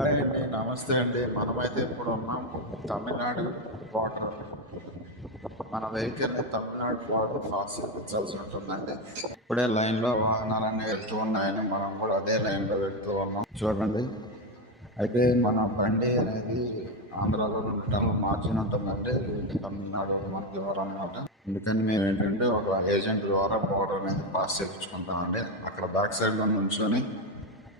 Hi అండి, నమస్తే అండి. మనమైతే ఇప్పుడు ఉన్నాం తమిళనాడు బార్డర్. మన వెహికల్ని తమిళనాడు బార్డర్ పాస్ చేయించాల్సి ఉంటుందండి. ఇప్పుడే లైన్లో వాహనాలన్నీ వెళ్తూ ఉన్నాయని మనం కూడా అదే లైన్లో వెళ్తూ ఉన్నాం. చూడండి, అయితే మన బండి అనేది ఆంధ్రాలో టర్న్ మార్జిన్ ఉంటుందంటే ఇది తమిళనాడు మనకి ఎవరు అనమాట. అందుకని మేము ఏంటంటే ఒక ఏజెంట్ ద్వారా బోర్డర్ అనేది పాస్ చేయించుకుంటామండి. అక్కడ బ్యాక్ సైడ్లో నుంచొని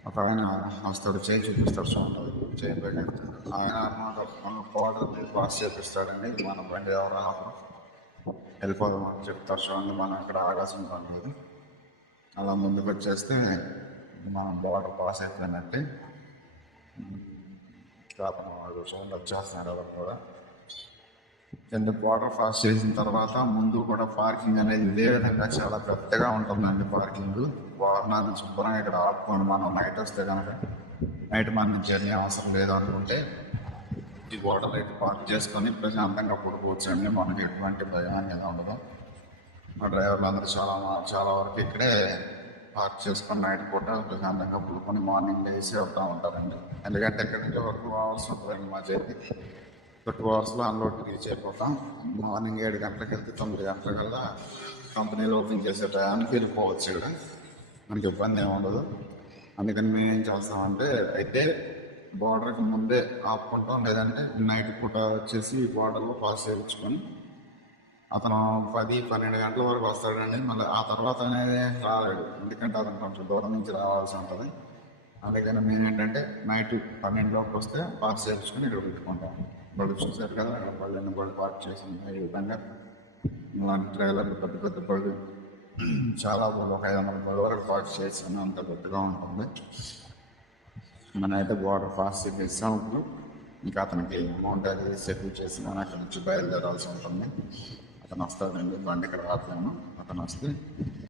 ఒక ఆయన వస్తాడు, చేయి చూపిస్తాడు, చూడండి చేయి పెడతాడు ఆయన అనమాట. మన బోర్డర్ని పాస్ చేపిస్తాడండి. మన బండి ఎవరు వెళ్ళిపోదామని చెప్తారు, చూడండి. మనం ఇక్కడ ఆగాల్సిన పని లేదు. అలా ముందుకు వచ్చేస్తే మనం బోర్డర్ పాస్ అయిపోయినట్టే. అతను వాళ్ళు సౌండ్ వచ్చేస్తున్నారు ఎవరు కూడా. కింద వాటర్ పాస్ చేసిన తర్వాత ముందు కూడా పార్కింగ్ అనేది ఇదే విధంగా చాలా పెద్దగా ఉంటుందండి. పార్కింగ్ వాహనాన్ని శుభ్రంగా ఇక్కడ ఆపుకొని మనం నైట్ వస్తే కనుక నైట్ మన జర్నీ అవసరం లేదు అనుకుంటే ఈ వాటర్ అయితే పార్క్ చేసుకొని ప్రశాంతంగా పడుకోవచ్చండి. మనకి ఎటువంటి భయం అనేది ఉండదు. మా డ్రైవర్లు అందరూ చాలా వరకు ఇక్కడే పార్క్ చేసుకొని నైట్ పూట ప్రశాంతంగా పడుకొని మార్నింగ్ లేసి వస్తూ ఉంటారండి. ఎందుకంటే ఇక్కడ నుంచి ఒక 2 అవర్స్ ఉంటుందండి మా జర్నీ. 2 అవర్స్లో అన్లోడ్ రీచ్ అయిపోతాం. మార్నింగ్ 7 గంటలకు వెళ్తే 9 గంటలకల్లా కంపెనీలో ఓపెన్ చేసే టయానికి వెళ్ళిపోవచ్చు. ఇక్కడ మనకి ఇబ్బంది ఏమి ఉండదు. అందుకని మేము ఏం చేస్తామంటే అయితే బార్డర్కి ముందే ఆపుకుంటాం, లేదంటే నైట్ పూట వచ్చేసి బార్డర్లో పాస్ చేయించుకొని అతను 10-12 గంటల వరకు వస్తాడండి. మళ్ళీ ఆ తర్వాత అనేది రాలేడు, ఎందుకంటే అతను కొంచెం దూరం నుంచి రావాల్సి ఉంటుంది. అందుకని మేము ఏంటంటే నైట్ 12 వస్తే పాస్ చేయించుకొని ఇక్కడ పెట్టుకుంటాం. బళ్ళు చూసారు కదా, బళ్ళని బళ్ళు పార్క్ చేసి ఈ విధంగా ఇలాంటి ట్రైలర్లు పెద్ద పెద్ద బళ్ళు చాలా బళ్ళు ఒక 500 బళ్ళు వరకు పార్క్ చేసి అంత పెద్దగా ఉంటుంది. మనమైతే బోర్డర్ పాస్ చేసాం. ఇప్పుడు ఇంకా అతనికి అమౌంట్ అది సెటిల్ చేసి మనం అక్కడ నుంచి బయలుదేరాల్సి ఉంటుంది. అతను వస్తాడండి, బండి ఇక్కడ రాట్లేము. అతను వస్తే